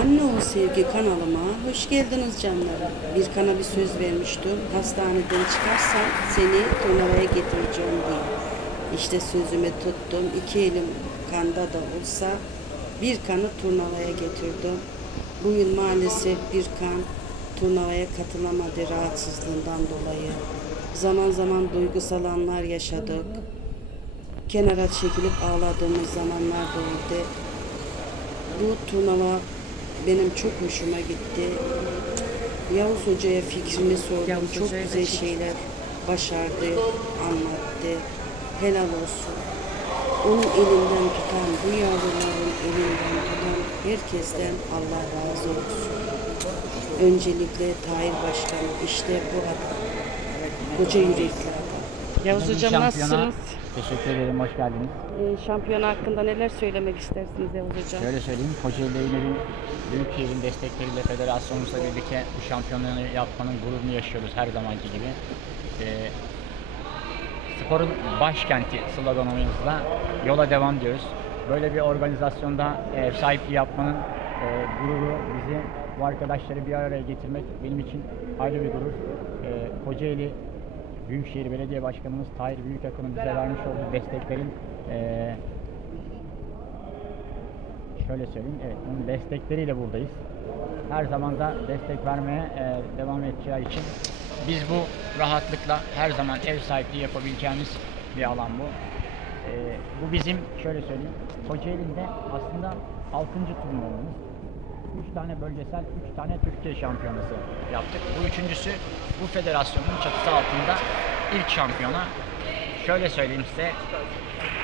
Anne o sevgi kanalıma hoş geldiniz canlarım. Bir kana bir söz vermiştim. Hastaneden çıkarsam seni turnuvaya getireceğim diye. İşte sözümü tuttum. İki elim kanda da olsa bir kanı turnuvaya getirdim. Bu yıl maalesef bir kan turnuvaya katılamadı rahatsızlığından dolayı. Zaman zaman duygusal anlar yaşadık. Kenara çekilip ağladığımız zamanlar da oldu. Bu turnuva benim çok hoşuma gitti. Yavuz Hoca'ya fikrini sordum. Yavuz çok Hoca'ya güzel şeyler başardı, anlattı. Helal olsun. Onun elinden tutan, bu yavruların elinden tutan herkesten Allah razı olsun. Öncelikle Tahir Başkanı, işte bu adam. Koca yürekli adam. Yavuz Hocam nasılsınız? Teşekkür ederim, hoş geldiniz. Ee, şampiyona hakkında neler söylemek istersiniz Yavuz Hocam? Şöyle söyleyeyim, Kocaeli İller'in Büyükşehir'in destekleriyle federasyonumuzla birlikte bu şampiyonluğu yapmanın gururunu yaşıyoruz her zamanki gibi. Ee, sporun başkenti sloganımızla yola devam diyoruz. Böyle bir organizasyonda ev sahipliği yapmanın e, gururu bizi bu arkadaşları bir araya getirmek benim için ayrı bir gurur. Ee, Kocaeli Büyükşehir Belediye Başkanımız Tahir Büyükakın'ın bize vermiş olduğu desteklerin e, şöyle söyleyeyim, evet onun destekleriyle buradayız. Her zaman da destek vermeye e, devam edeceği için biz bu rahatlıkla her zaman ev sahipliği yapabileceğimiz bir alan bu. E, bu bizim şöyle söyleyeyim, Kocaeli'nde aslında 6. turnuvamız. 3 tane bölgesel, 3 tane Türkiye şampiyonası yaptık. Bu üçüncüsü bu federasyonun çatısı altında ilk şampiyona. Şöyle söyleyeyim size,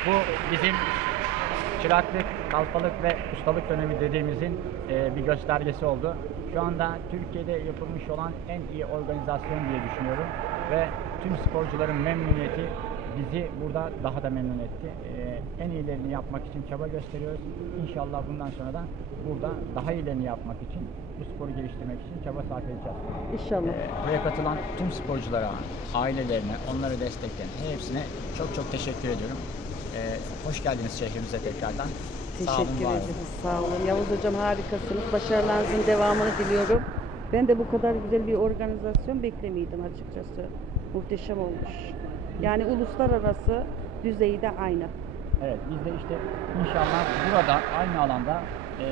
bu bizim çıraklık, kalfalık ve ustalık dönemi dediğimizin e, bir göstergesi oldu. Şu anda Türkiye'de yapılmış olan en iyi organizasyon diye düşünüyorum ve tüm sporcuların memnuniyeti bizi burada daha da memnun etti. E, en iyilerini yapmak için çaba gösteriyoruz. İnşallah bundan sonra da burada daha iyilerini yapmak için, bu sporu geliştirmek için çaba sarf edeceğiz. İnşallah. E, buraya katılan tüm sporculara, ailelerine, onları destekleyen hepsine çok çok teşekkür ediyorum. E, hoş geldiniz şehrimize tekrardan. Teşekkür olun. ederiz. Sağ olun. Yavuz Hocam harikasınız. Başarılarınızın devamını diliyorum. Ben de bu kadar güzel bir organizasyon beklemiyordum açıkçası. Muhteşem olmuş. Yani uluslararası düzeyde aynı. Evet, biz de işte inşallah burada aynı alanda e,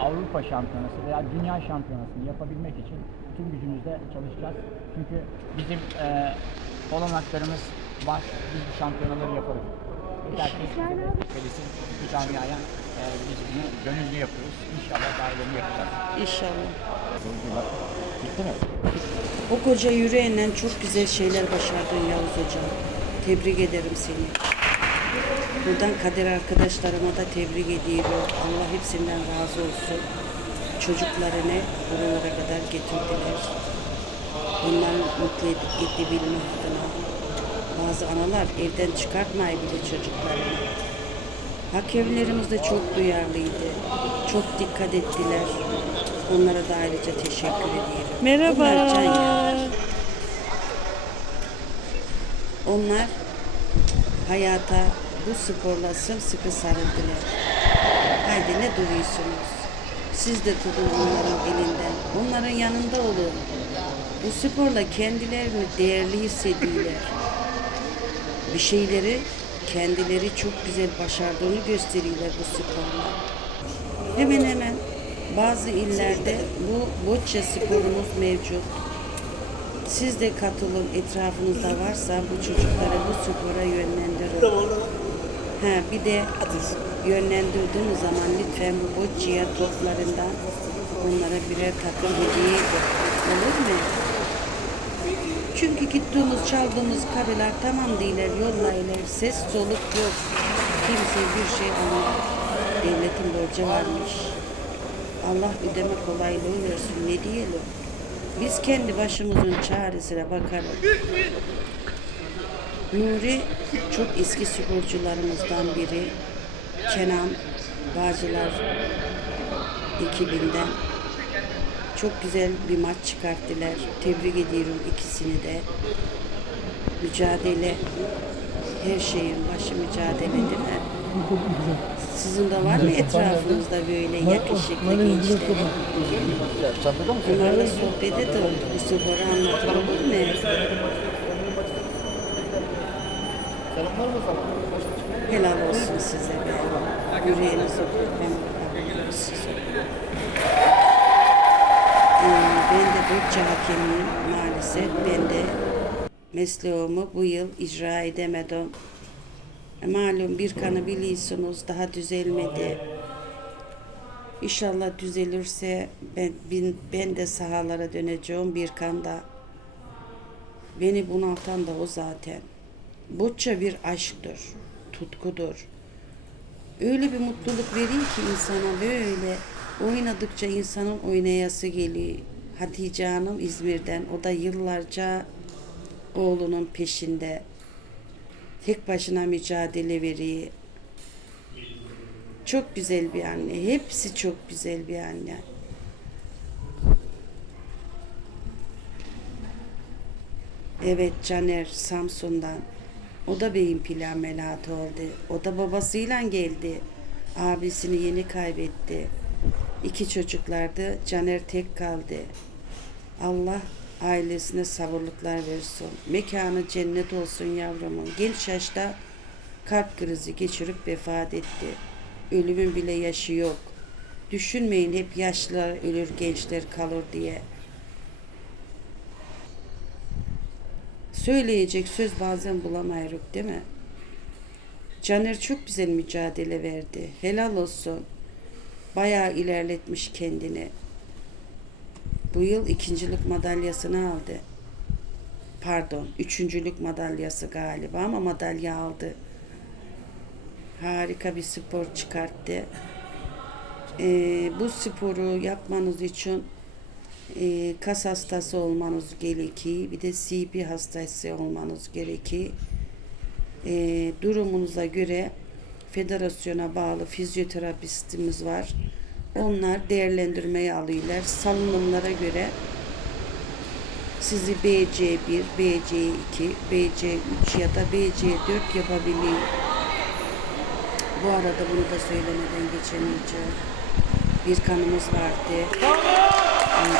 Avrupa Şampiyonası veya Dünya Şampiyonası'nı yapabilmek için tüm gücümüzle çalışacağız. Çünkü bizim e, olanaklarımız var, biz bu şampiyonaları yaparız. Yeter ki verirsin bu camiaya e, biz bunu gönüllü yapıyoruz. İnşallah dahilini yapacağız. İnşallah. Bitti mi? O koca yüreğinden çok güzel şeyler başardın Yavuz Hocam. Tebrik ederim seni. Buradan kader arkadaşlarıma da tebrik ediyorum. Allah hepsinden razı olsun. Çocuklarını buralara kadar getirdiler. Onları mutlu ed- edebilme adına. Bazı analar evden çıkartmayı bile çocuklarını. Hakemlerimiz de çok duyarlıydı. Çok dikkat ettiler. Onlara da ayrıca teşekkür ediyorum. Bunlar can yağı. Onlar hayata bu sporla sımsıkı sarıldılar. Haydi ne duruyorsunuz? Siz de tutun onların elinden. Onların yanında olun. Bu sporla kendilerini değerli hissediyorlar. Bir şeyleri kendileri çok güzel başardığını gösteriyorlar bu sporla. Hemen hemen bazı illerde bu bocce sporumuz mevcut. Siz de katılın etrafınızda varsa bu çocukları bu spora yönlendirin. Ha, bir de yönlendirdiğiniz zaman lütfen bu boccia toplarından onlara birer takım hediye. Olur mu? Çünkü gittiğimiz çaldığımız kareler tamam değiller, yollayırlar, ses soluk yok. Kimse bir şey almıyor. Devletin borcu varmış. Allah ödeme kolaylığı versin ne diyelim. Biz kendi başımızın çaresine bakalım. Nuri çok eski sporcularımızdan biri. Kenan Bağcılar ekibinden. Çok güzel bir maç çıkarttılar. Tebrik ediyorum ikisini de. Mücadele her şeyin başı mücadeledir. Sizin de var mı etrafınızda böyle yakışıklı gençler? Bunlarla sohbet edin. Bu sporu anlatın olur mu? Helal olsun size be. Yüreğiniz olur. Ben burada size. Ben de Burçça hakemiyim maalesef. Ben de mesleğimi bu yıl icra edemedim. E, Malum bir kanı biliyorsunuz daha düzelmedi. İnşallah düzelirse ben, ben, de sahalara döneceğim bir kanda. Beni bunaltan da o zaten. Bocça bir aşktır, tutkudur. Öyle bir mutluluk veriyor ki insana böyle oynadıkça insanın oynayası geliyor. Hatice Hanım İzmir'den, o da yıllarca oğlunun peşinde. Tek başına mücadele veriyor. Çok güzel bir anne. Hepsi çok güzel bir anne. Evet Caner Samsun'dan. O da beyin pili ameliyatı oldu. O da babasıyla geldi. Abisini yeni kaybetti. İki çocuklardı. Caner tek kaldı. Allah ailesine sabırlıklar versin. Mekanı cennet olsun yavrumun. Genç yaşta kalp krizi geçirip vefat etti. Ölümün bile yaşı yok. Düşünmeyin hep yaşlılar ölür gençler kalır diye. Söyleyecek söz bazen bulamıyoruz değil mi? Caner çok güzel mücadele verdi. Helal olsun. Bayağı ilerletmiş kendini. Bu yıl ikincilik madalyasını aldı. Pardon, üçüncülük madalyası galiba ama madalya aldı. Harika bir spor çıkarttı. Ee, bu sporu yapmanız için e, kas hastası olmanız gerekiyor. Bir de CP hastası olmanız gerekiyor. E, durumunuza göre federasyona bağlı fizyoterapistimiz var. Onlar değerlendirmeye alıyorlar. Salınımlara göre sizi BC1, BC2, BC3 ya da BC4 yapabiliyor. Bu arada bunu da söylemeden geçemeyeceğim. Bir kanımız vardı. Ee,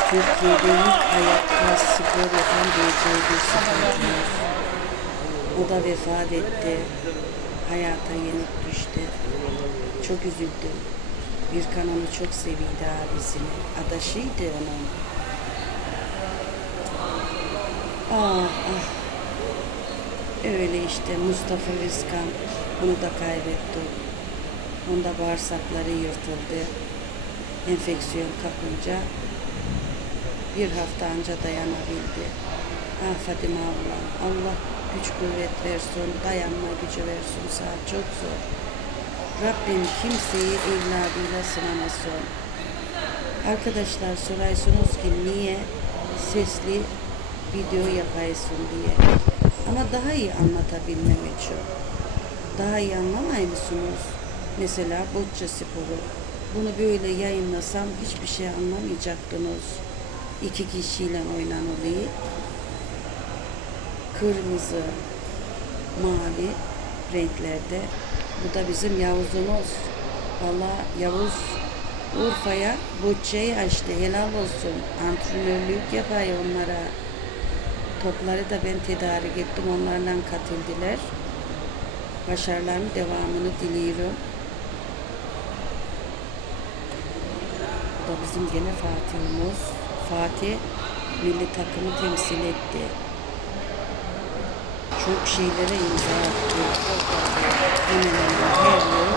Türkiye'de ilk hayatta spor yapan BC1 sporcumuz. O da vefat etti. Hayata yenik düştü. Çok üzüldüm. Bir kanını çok seviydi abisini. Adaşıydı onun. Ah ah. Öyle işte Mustafa Vizkan. Bunu da kaybetti. Onda bağırsakları yırtıldı. Enfeksiyon kapınca bir hafta anca dayanabildi. Ah Fadime ablam, Allah güç kuvvet versin, dayanma gücü versin sağ çok zor. Rabbim kimseyi evladıyla sınamasın. Arkadaşlar soruyorsunuz ki niye sesli video yapaysın diye. Ama daha iyi anlatabilmem için. Daha iyi anlamay mısınız? Mesela bocce sporu. Bunu böyle yayınlasam hiçbir şey anlamayacaktınız. İki kişiyle oynanılıyor. Kırmızı, mavi renklerde. Bu da bizim Yavuz'umuz. Valla Yavuz Urfa'ya bocceyi açtı. Helal olsun. Antrenörlük yapıyor onlara. Topları da ben tedarik ettim. Onlarla katıldılar. Başarıların devamını diliyorum. Bu da bizim gene Fatih'imiz. Fatih milli takımı temsil etti. Çok şeylere imza attı. Hemen hemen her yıl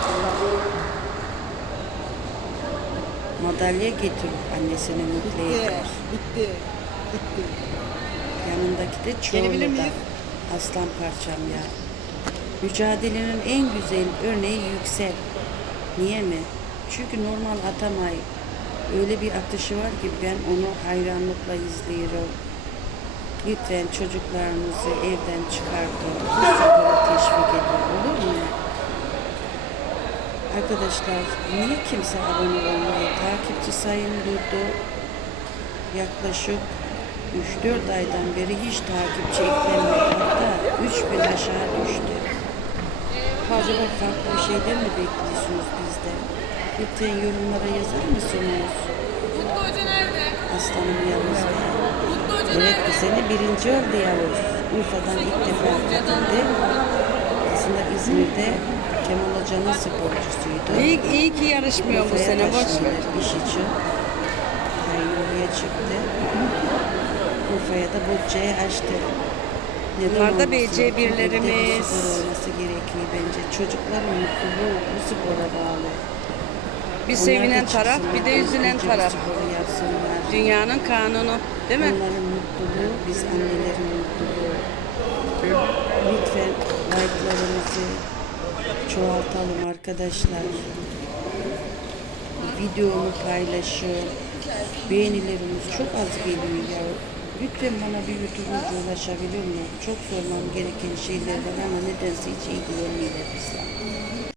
madalya getirip annesini mutlu eder. Bitti. Bitti. Yanındaki de Çorlu'da. Aslan parçam ya. Mücadelenin en güzel örneği Yüksel. Niye mi? Çünkü normal atamay. Öyle bir atışı var ki ben onu hayranlıkla izliyorum. Lütfen çocuklarınızı evden çıkartın. Spora teşvik edin. Olur mu? Arkadaşlar niye kimse abone olmuyor? Takipçi sayım durdu. Yaklaşık 3-4 aydan beri hiç takipçi eklenmedi. Hatta 3000 aşağı düştü. Acaba farklı bir şeyler mi bekliyorsunuz bizden? Lütfen yorumlara yazar mısınız? Mutlu Hoca nerede? Aslanım Yavuz Bey. Mutlu Hoca Evet nerede? bu sene birinci oldu Yavuz. Urfa'dan ilk defa katıldı. Aslında İzmir'de Kemal Hoca'nın sporcusuydu. İyi, iyi ki yarışmıyor bu sene. Boş ver. iş için. Oraya çıktı. Urfa'ya da Boca'yı açtı. Bunlar da olmasın? BC Okulda birlerimiz. bir spor olması gerekiyor bence. Çocukların mutluluğu bu spora bağlı. Bir sevinen taraf, bir de üzülen taraf. Dünyanın kanunu, değil mi? Onların mutluluğu, biz annelerin mutluluğu. Lütfen like'larımızı çoğaltalım arkadaşlar. Videomu paylaşın. Beğenilerimiz çok az geliyor ya. Lütfen bana bir YouTube'unca ulaşabilir mi? Çok sormam gereken şeyler var ama nedense hiç ilgilenmiyorlar bizle.